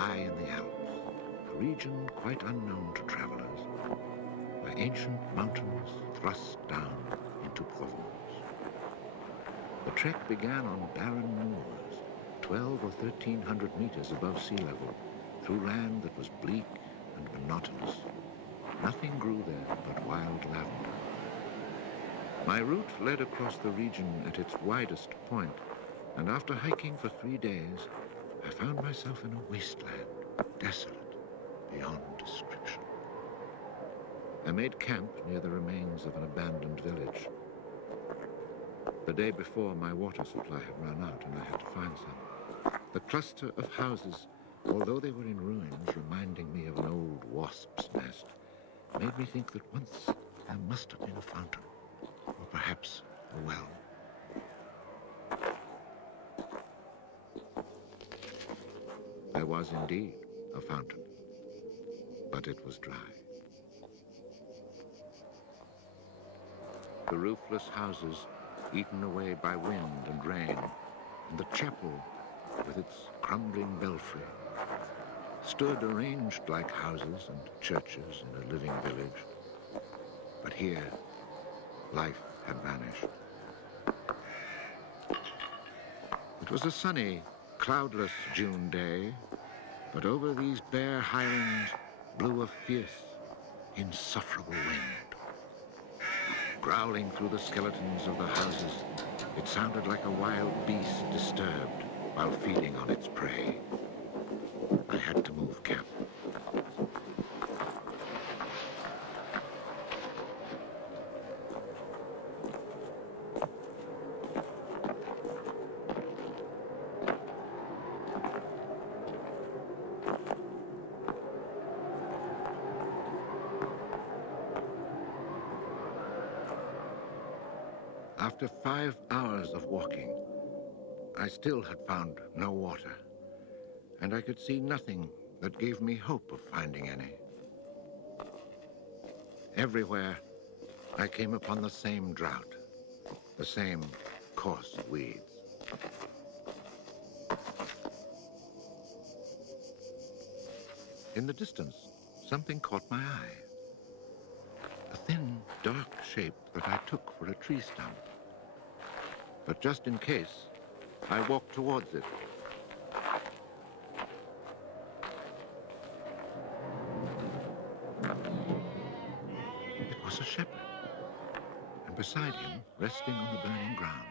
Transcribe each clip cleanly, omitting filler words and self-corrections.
high in the Alps, a region quite unknown to travelers, where ancient mountains thrust down into Provence. The trek began on barren moors, 12 or 1,300 meters above sea level, through land that was bleak and monotonous. Nothing grew there but wild lavender. My route led across the region at its widest point, and after hiking for 3 days, I found myself in a wasteland, desolate beyond description. I made camp near the remains of an abandoned village. The day before, my water supply had run out, and I had to find some. The cluster of houses, although they were in ruins, reminding me of an old wasp's nest, made me think that once there must have been a fountain, or perhaps a well. There was indeed a fountain, but it was dry. The roofless houses, eaten away by wind and rain, and the chapel, with its crumbling belfry, stood arranged like houses and churches in a living village. But here, life had vanished. It was a sunny, cloudless June day, but over these bare highlands blew a fierce, insufferable wind. Growling through the skeletons of the houses, it sounded like a wild beast disturbed while feeding on its prey. I had to move camp. After 5 hours of walking, I still had found no water, and I could see nothing that gave me hope of finding any. Everywhere, I came upon the same drought, the same coarse weeds. In the distance, something caught my eye. A thin, dark shape that I took for a tree stump. But just in case, I walked towards it. It was a shepherd, and beside him, resting on the burning ground,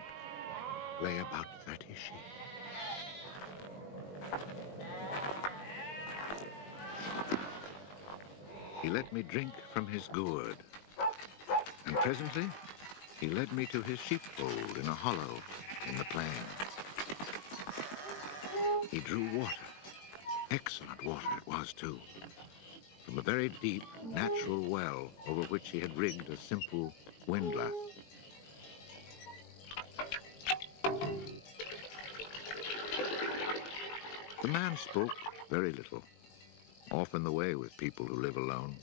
lay about 30 sheep. He let me drink from his gourd, and presently he led me to his sheepfold in a hollow in the plain. He drew water. Excellent water it was, too, from a very deep, natural well over which he had rigged a simple windlass. The man spoke very little, often the way with people who live alone,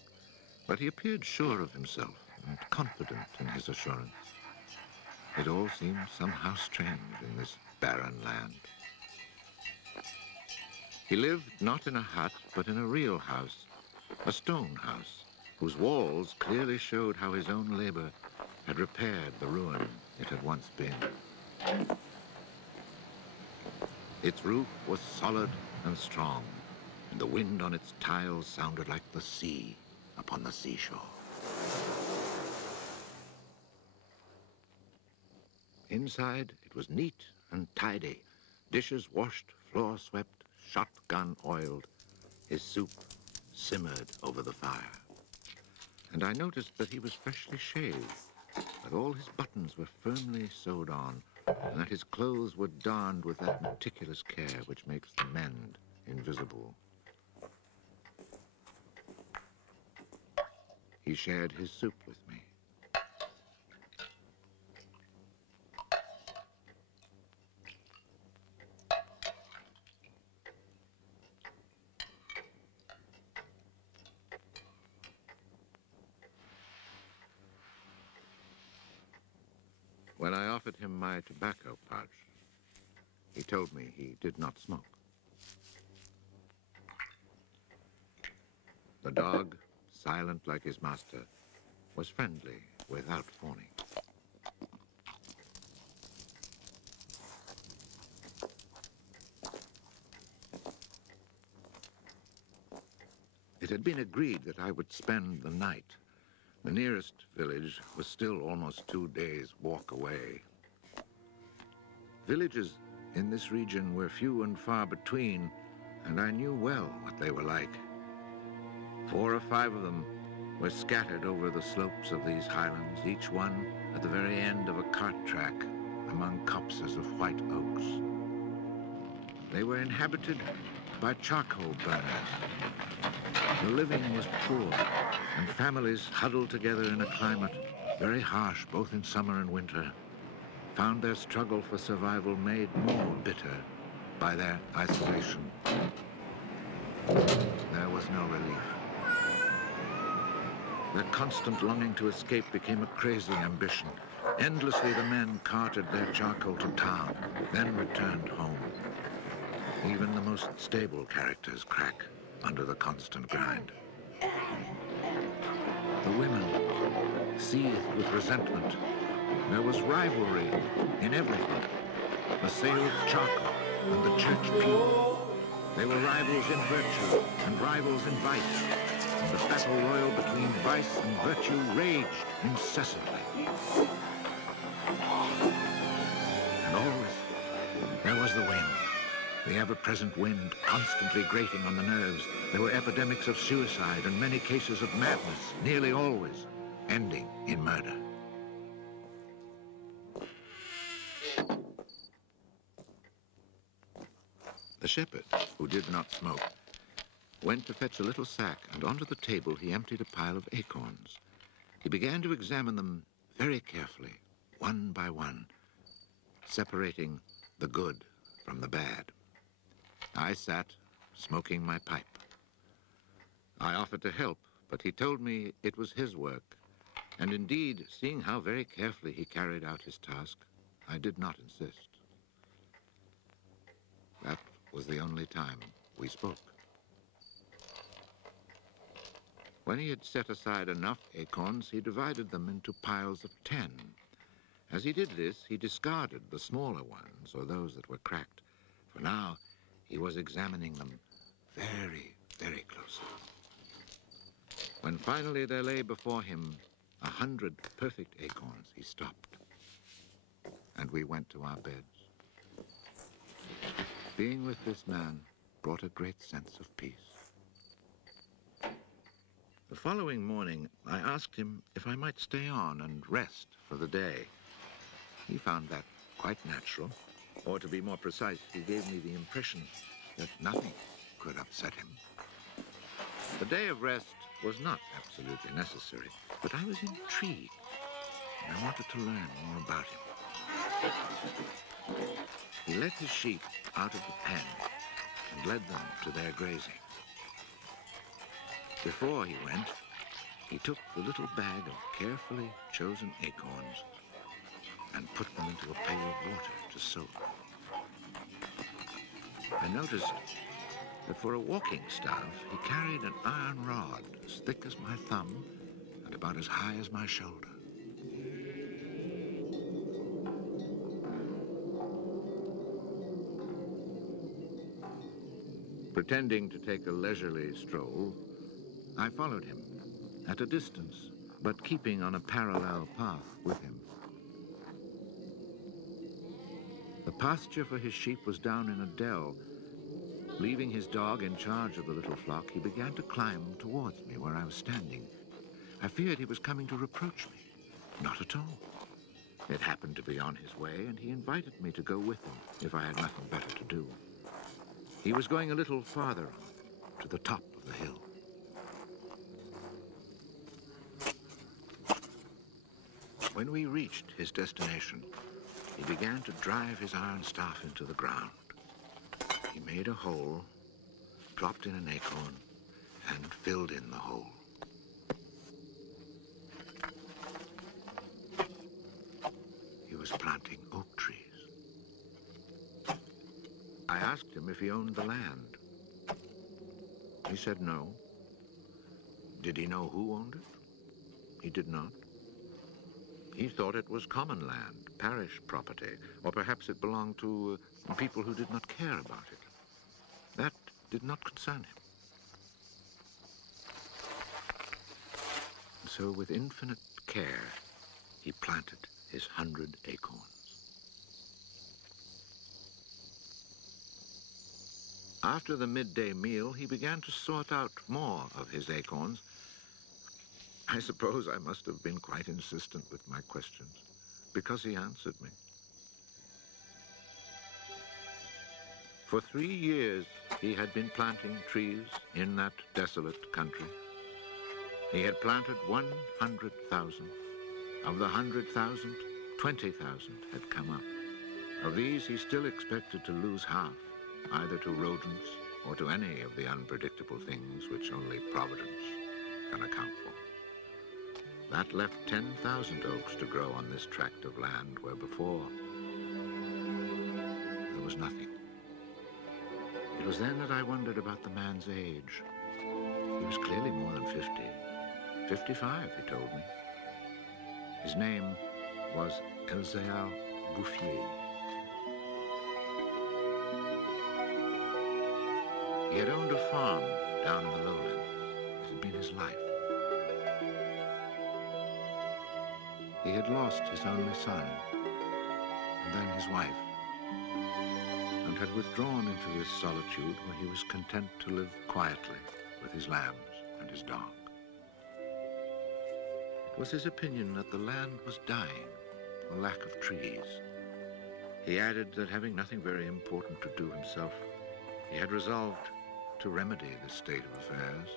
but he appeared sure of himself and confident in his assurance. It all seemed somehow strange in this barren land. He lived not in a hut, but in a real house, a stone house, whose walls clearly showed how his own labor had repaired the ruin it had once been. Its roof was solid and strong, and the wind on its tiles sounded like the sea upon the seashore. Inside, it was neat and tidy, dishes washed, floor swept, shotgun oiled. His soup simmered over the fire. And I noticed that he was freshly shaved, that all his buttons were firmly sewed on, and that his clothes were darned with that meticulous care which makes the mend invisible. He shared his soup with me. When I offered him my tobacco pouch, he told me he did not smoke. dog, silent like his master, was friendly without fawning. It had been agreed that I would spend the night. The nearest village was still almost 2 days' walk away. Villages in this region were few and far between, and I knew well what they were like. 4 or 5 of them were scattered over the slopes of these highlands, each one at the very end of a cart track among copses of white oaks. They were inhabited by charcoal burners. The living was poor, and families huddled together in a climate very harsh both in summer and winter found their struggle for survival made more bitter by their isolation. There was no relief. Their constant longing to escape became a crazy ambition. Endlessly the men carted their charcoal to town, then returned home. Even the most stable characters crack under the constant grind. The women seethed with resentment. There was rivalry in everything. The sale of charcoal and the church pew. They were rivals in virtue and rivals in vice. And the battle royal between vice and virtue raged incessantly. And always there was the wind. The ever-present wind constantly grating on the nerves. There were epidemics of suicide and many cases of madness, nearly always ending in murder. The shepherd, who did not smoke, went to fetch a little sack, and onto the table he emptied a pile of acorns. He began to examine them very carefully, one by one, separating the good from the bad. I sat, smoking my pipe. I offered to help, but he told me it was his work, and indeed, seeing how very carefully he carried out his task, I did not insist. That was the only time we spoke. When he had set aside enough acorns, he divided them into piles of 10. As he did this, he discarded the smaller ones, or those that were cracked, for now he was examining them very, very closely. When finally there lay before him 100 perfect acorns, he stopped, and we went to our beds. Being with this man brought a great sense of peace. The following morning, I asked him if I might stay on and rest for the day. He found that quite natural, or to be more precise, he gave me the impression that nothing could upset him. The day of rest was not absolutely necessary, but I was intrigued, and I wanted to learn more about him. He let his sheep out of the pen and led them to their grazing. Before he went, he took the little bag of carefully chosen acorns and put them into a pail of water to soak. I noticed that for a walking staff, he carried an iron rod as thick as my thumb and about as high as my shoulder. Pretending to take a leisurely stroll, I followed him at a distance, but keeping on a parallel path with him. The pasture for his sheep was down in a dell. Leaving his dog in charge of the little flock, he began to climb towards me where I was standing. I feared he was coming to reproach me. Not at all. It happened to be on his way, and he invited me to go with him if I had nothing better to do. He was going a little farther on, to the top of the hill. When we reached his destination, he began to drive his iron staff into the ground. He made a hole, dropped in an acorn, and filled in the hole. He was planting oak trees. I asked him if he owned the land. He said no, Did he know who owned it? He did not. He thought it was common land, parish property, or perhaps it belonged to people who did not care about it. That did not concern him. So with infinite care, he planted his 100 acorns. After the midday meal, he began to sort out more of his acorns. I suppose I must have been quite insistent with my questions, because he answered me. For 3 years, he had been planting trees in that desolate country. He had planted 100,000. Of the 100,000, 20,000 had come up. Of these, he still expected to lose half, either to rodents or to any of the unpredictable things which only Providence can account for. That left 10,000 oaks to grow on this tract of land where before there was nothing. It was then that I wondered about the man's age. He was clearly more than 50. 55, he told me. His name was Elzéar Bouffier. He had owned a farm down in the lowlands. It had been his life. He had lost his only son, and then his wife, and had withdrawn into this solitude where he was content to live quietly with his lambs and his dog. It was his opinion that the land was dying for lack of trees. He added that having nothing very important to do himself, he had resolved to remedy this state of affairs.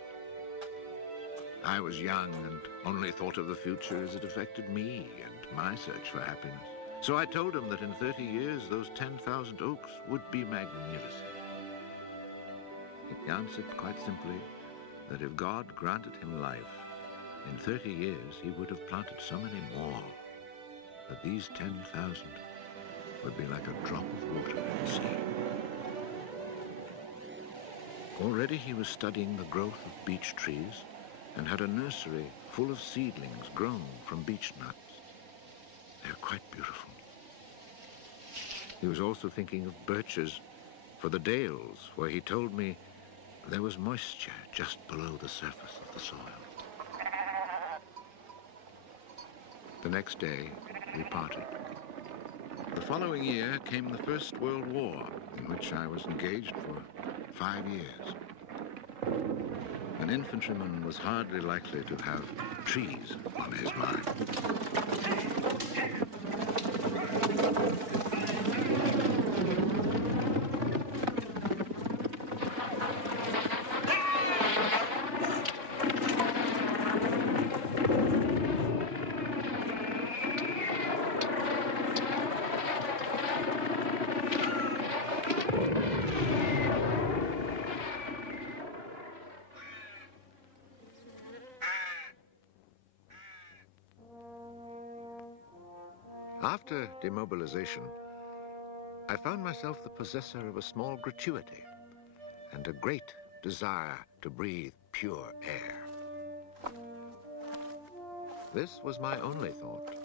I was young and only thought of the future as it affected me and my search for happiness. So I told him that in 30 years, those 10,000 oaks would be magnificent. He answered quite simply that if God granted him life, in 30 years he would have planted so many more that these 10,000 would be like a drop of water in the sea. Already he was studying the growth of beech trees and had a nursery full of seedlings grown from beech nuts. They're quite beautiful. He was also thinking of birches for the dales, where he told me there was moisture just below the surface of the soil. The next day, we parted. The following year came the First World War, in which I was engaged for 5 years. An infantryman was hardly likely to have trees on his mind. After demobilization, I found myself the possessor of a small gratuity and a great desire to breathe pure air. This was my only thought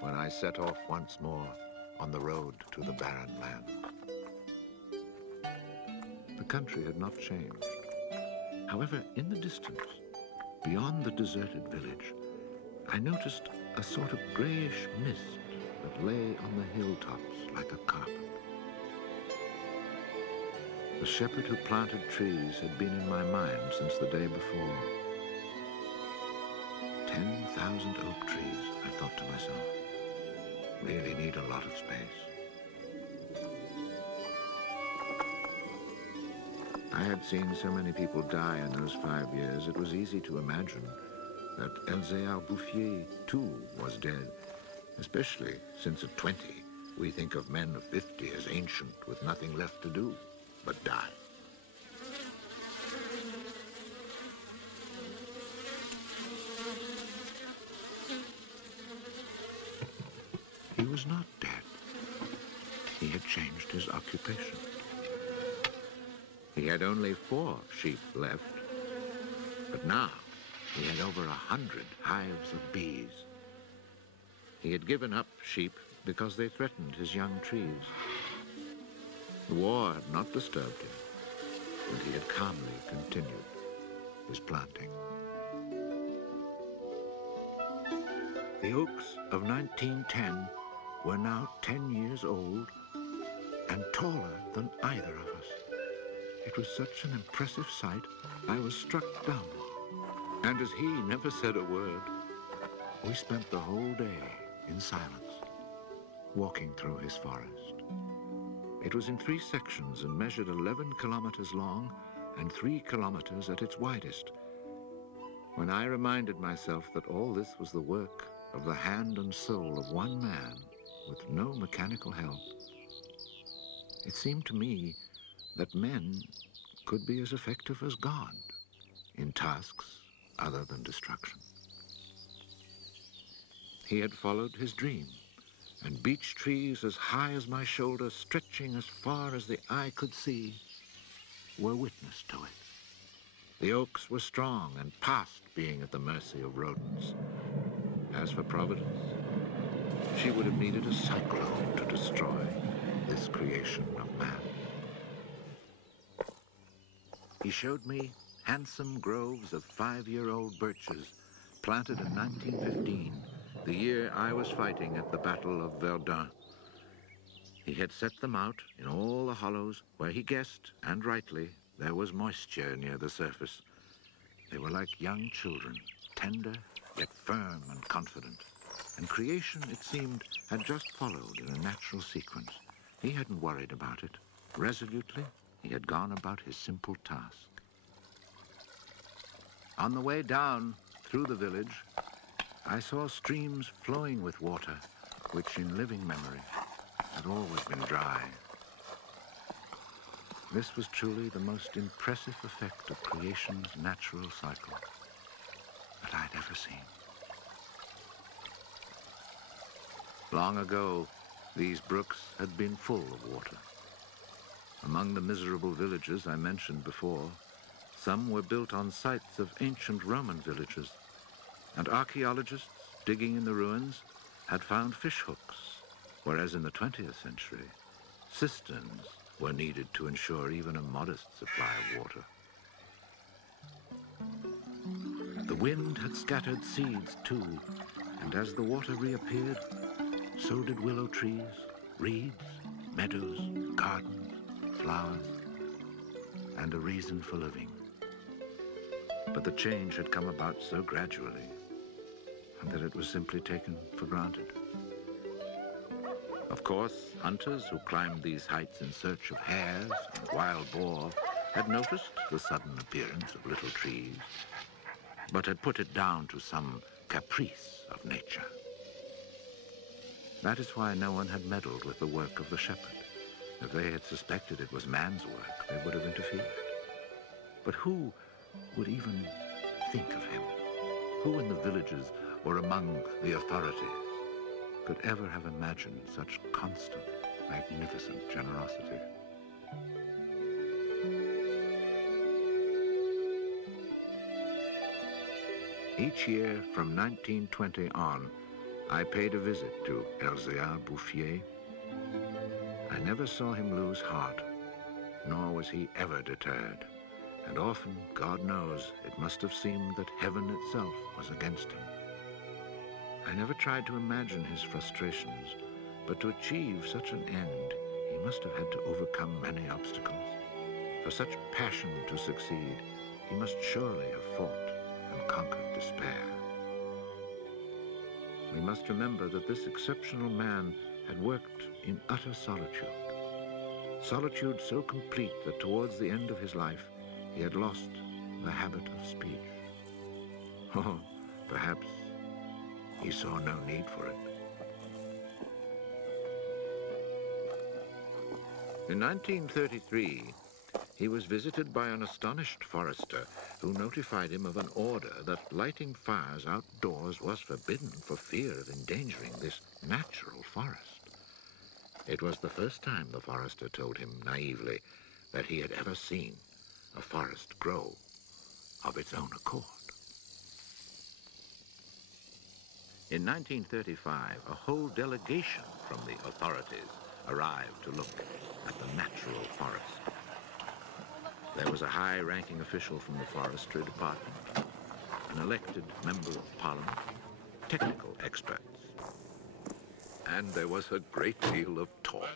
when I set off once more on the road to the barren land. The country had not changed. However, in the distance, beyond the deserted village, I noticed a sort of grayish mist that lay on the hilltops like a carpet. The shepherd who planted trees had been in my mind since the day before. 10,000 oak trees, I thought to myself, really need a lot of space. I had seen so many people die in those 5 years, it was easy to imagine that Elzéar Bouffier, too, was dead, especially since at 20, we think of men of 50 as ancient with nothing left to do but die. He was not dead. He had changed his occupation. He had only 4 sheep left, but now He had over 100 hives of bees. He had given up sheep because they threatened his young trees. The war had not disturbed him, and he had calmly continued his planting. The oaks of 1910 were now 10 years old and taller than either of us. It was such an impressive sight, I was struck dumb. And as he never said a word, we spent the whole day in silence, walking through his forest. It was in 3 sections and measured 11 kilometers long and 3 kilometers at its widest. When I reminded myself that all this was the work of the hand and soul of one man with no mechanical help, it seemed to me that men could be as effective as God in tasks other than destruction. He had followed his dream, and beech trees as high as my shoulder, stretching as far as the eye could see, were witness to it. The oaks were strong and past being at the mercy of rodents. As for Providence, she would have needed a cyclone to destroy this creation of man. He showed me handsome groves of 5-year-old birches planted in 1915, the year I was fighting at the Battle of Verdun. He had set them out in all the hollows where he guessed, and rightly, there was moisture near the surface. They were like young children, tender yet firm and confident. And creation, it seemed, had just followed in a natural sequence. He hadn't worried about it. Resolutely, he had gone about his simple task. On the way down through the village, I saw streams flowing with water, which in living memory had always been dry. This was truly the most impressive effect of creation's natural cycle that I'd ever seen. Long ago, these brooks had been full of water. Among the miserable villages I mentioned before, some were built on sites of ancient Roman villages, and archaeologists digging in the ruins had found fish hooks, whereas in the 20th century, cisterns were needed to ensure even a modest supply of water. The wind had scattered seeds too, and as the water reappeared, so did willow trees, reeds, meadows, gardens, flowers, and a reason for living. But the change had come about so gradually that it was simply taken for granted. Of course, hunters who climbed these heights in search of hares and wild boar had noticed the sudden appearance of little trees, but had put it down to some caprice of nature. That is why no one had meddled with the work of the shepherd. If they had suspected it was man's work, they would have interfered. But who would even think of him? Who in the villages or among the authorities could ever have imagined such constant, magnificent generosity? Each year from 1920 on, I paid a visit to Elzéar Bouffier. I never saw him lose heart, nor was he ever deterred. And often, God knows, it must have seemed that heaven itself was against him. I never tried to imagine his frustrations, but to achieve such an end, he must have had to overcome many obstacles. For such passion to succeed, he must surely have fought and conquered despair. We must remember that this exceptional man had worked in utter solitude. Solitude so complete that towards the end of his life, he had lost the habit of speech. Oh, perhaps he saw no need for it. In 1933, he was visited by an astonished forester who notified him of an order that lighting fires outdoors was forbidden for fear of endangering this natural forest. It was the first time, the forester told him naively, that he had ever seen a forest grow of its own accord. In 1935, a whole delegation from the authorities arrived to look at the natural forest. There was a high-ranking official from the forestry department, an elected member of parliament, technical experts. And there was a great deal of talk.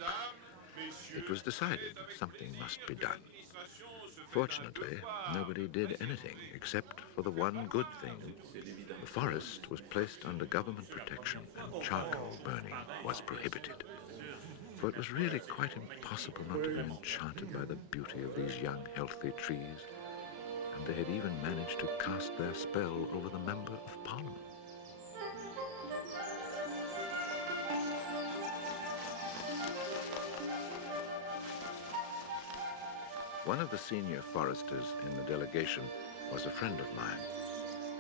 It was decided something must be done. Fortunately, nobody did anything except for the one good thing. The forest was placed under government protection and charcoal burning was prohibited. For it was really quite impossible not to be enchanted by the beauty of these young, healthy trees. And they had even managed to cast their spell over the Member of Parliament. One of the senior foresters in the delegation was a friend of mine,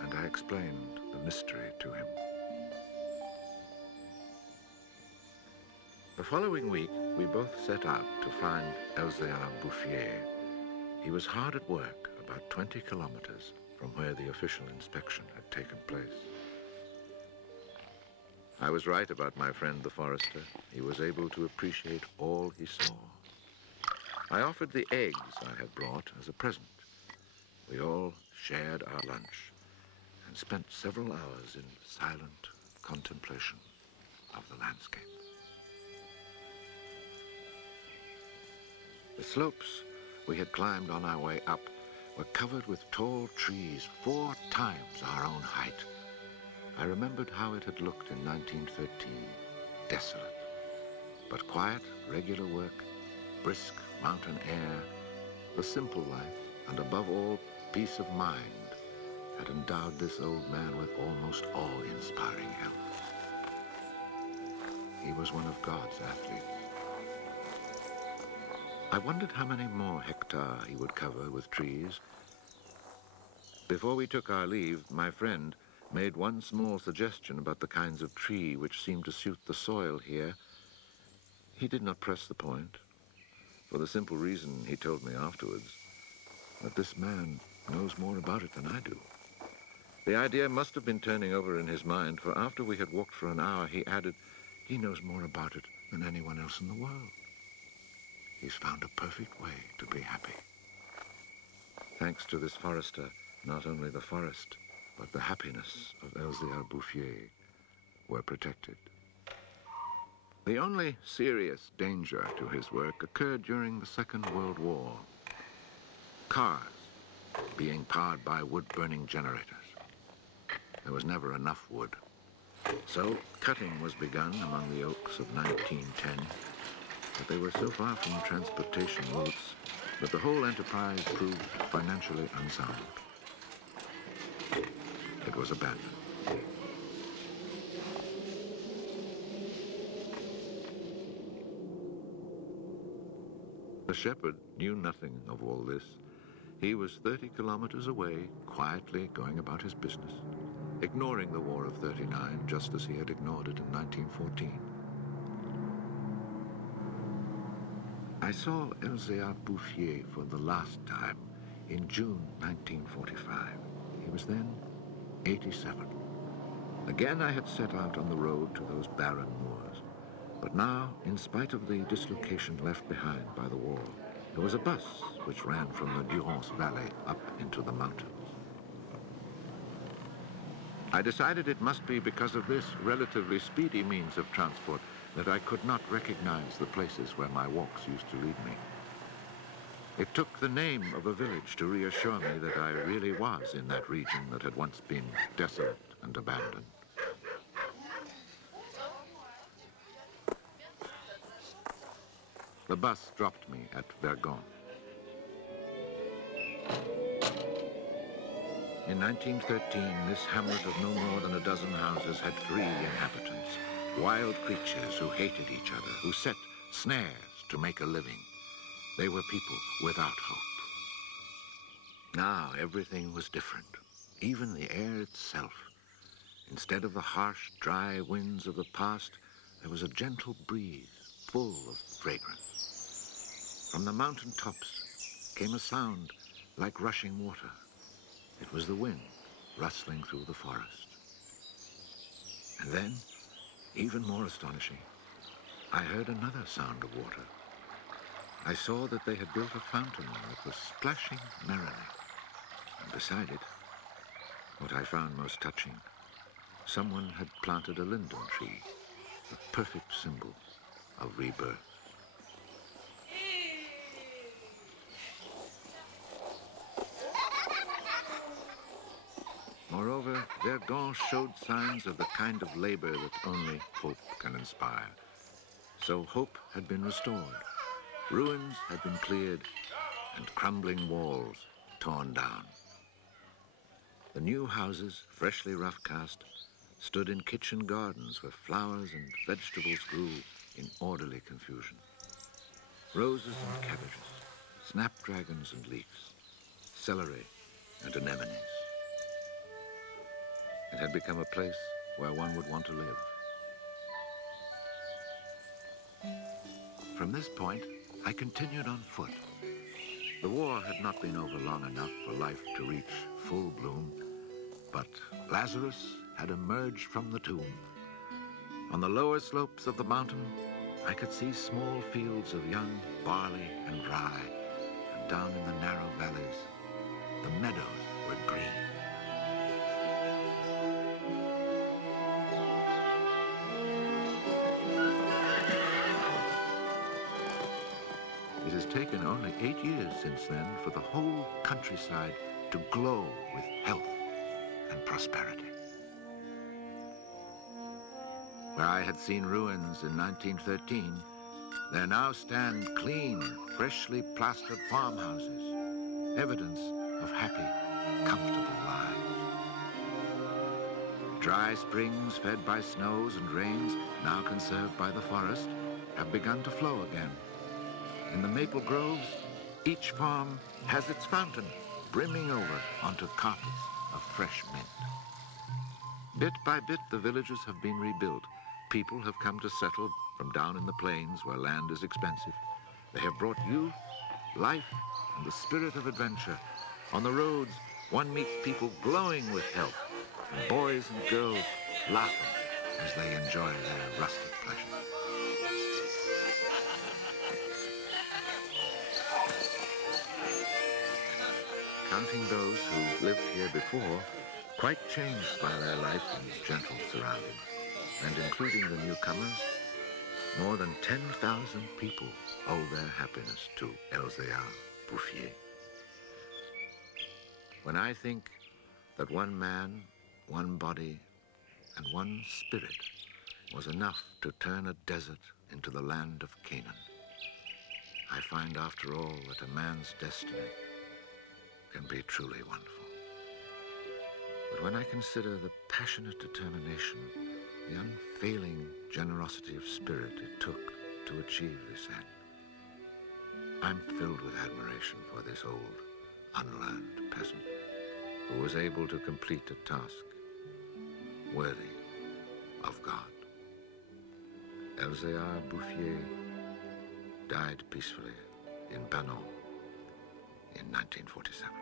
and I explained the mystery to him. The following week, we both set out to find Elzéar Bouffier. He was hard at work, about 20 kilometers from where the official inspection had taken place. I was right about my friend the forester. He was able to appreciate all he saw. I offered the eggs I had brought as a present. We all shared our lunch and spent several hours in silent contemplation of the landscape. The slopes we had climbed on our way up were covered with tall trees 4 times our own height. I remembered how it had looked in 1913, desolate, but quiet, regular work, brisk mountain air, the simple life, and above all, peace of mind, had endowed this old man with almost awe-inspiring health. He was one of God's athletes. I wondered how many more hectares he would cover with trees. Before we took our leave, my friend made one small suggestion about the kinds of tree which seemed to suit the soil here. He did not press the point, for the simple reason, he told me afterwards, that this man knows more about it than I do. The idea must have been turning over in his mind, for after we had walked for an hour, he added, he knows more about it than anyone else in the world. He's found a perfect way to be happy. Thanks to this forester, not only the forest, but the happiness of Elzéar Bouffier were protected. The only serious danger to his work occurred during the Second World War. Cars being powered by wood-burning generators. There was never enough wood. So cutting was begun among the oaks of 1910, but they were so far from transportation routes that the whole enterprise proved financially unsound. It was abandoned. The shepherd knew nothing of all this. He was 30 kilometers away, quietly going about his business, ignoring the War of '39 just as he had ignored it in 1914. I saw Elzéar Bouffier for the last time in June 1945. He was then 87. Again I had set out on the road to those barren moors. But now, in spite of the dislocation left behind by the war, there was a bus which ran from the Durance Valley up into the mountains. I decided it must be because of this relatively speedy means of transport that I could not recognize the places where my walks used to lead me. It took the name of a village to reassure me that I really was in that region that had once been desolate and abandoned. The bus dropped me at Vergon. In 1913, this hamlet of no more than a dozen houses had 3 inhabitants, wild creatures who hated each other, who set snares to make a living. They were people without hope. Now everything was different, even the air itself. Instead of the harsh, dry winds of the past, there was a gentle breeze full of fragrance. From the mountain tops came a sound like rushing water. It was the wind rustling through the forest. And then, even more astonishing, I heard another sound of water. I saw that they had built a fountain that was splashing merrily. And beside it, what I found most touching, someone had planted a linden tree, the perfect symbol of rebirth. Moreover, Verdun showed signs of the kind of labor that only hope can inspire. So hope had been restored. Ruins had been cleared and crumbling walls torn down. The new houses, freshly rough-cast, stood in kitchen gardens where flowers and vegetables grew in orderly confusion. Roses and cabbages, snapdragons and leeks, celery and anemones. It had become a place where one would want to live. From this point, I continued on foot. The war had not been over long enough for life to reach full bloom, but Lazarus had emerged from the tomb. On the lower slopes of the mountain, I could see small fields of young barley and rye, and down in the narrow valleys, the meadows were green. It has taken only 8 years since then for the whole countryside to glow with health and prosperity. Where I had seen ruins in 1913, there now stand clean, freshly plastered farmhouses, evidence of happy, comfortable lives. Dry springs fed by snows and rains, now conserved by the forest, have begun to flow again. In the maple groves, each farm has its fountain brimming over onto carpets of fresh mint. Bit by bit, the villages have been rebuilt. People have come to settle from down in the plains where land is expensive. They have brought youth, life, and the spirit of adventure. On the roads, one meets people glowing with health, and boys and girls laughing as they enjoy their rustic pleasures. Counting those who lived here before, quite changed by their life in gentle surroundings, and including the newcomers, more than 10,000 people owe their happiness to Elzéar Bouffier. When I think that one man, one body, and one spirit was enough to turn a desert into the land of Canaan, I find after all that a man's destiny can be truly wonderful. But when I consider the passionate determination, the unfailing generosity of spirit it took to achieve this end, I'm filled with admiration for this old, unlearned peasant who was able to complete a task worthy of God. Elzéar Bouffier died peacefully in Banon in 1947.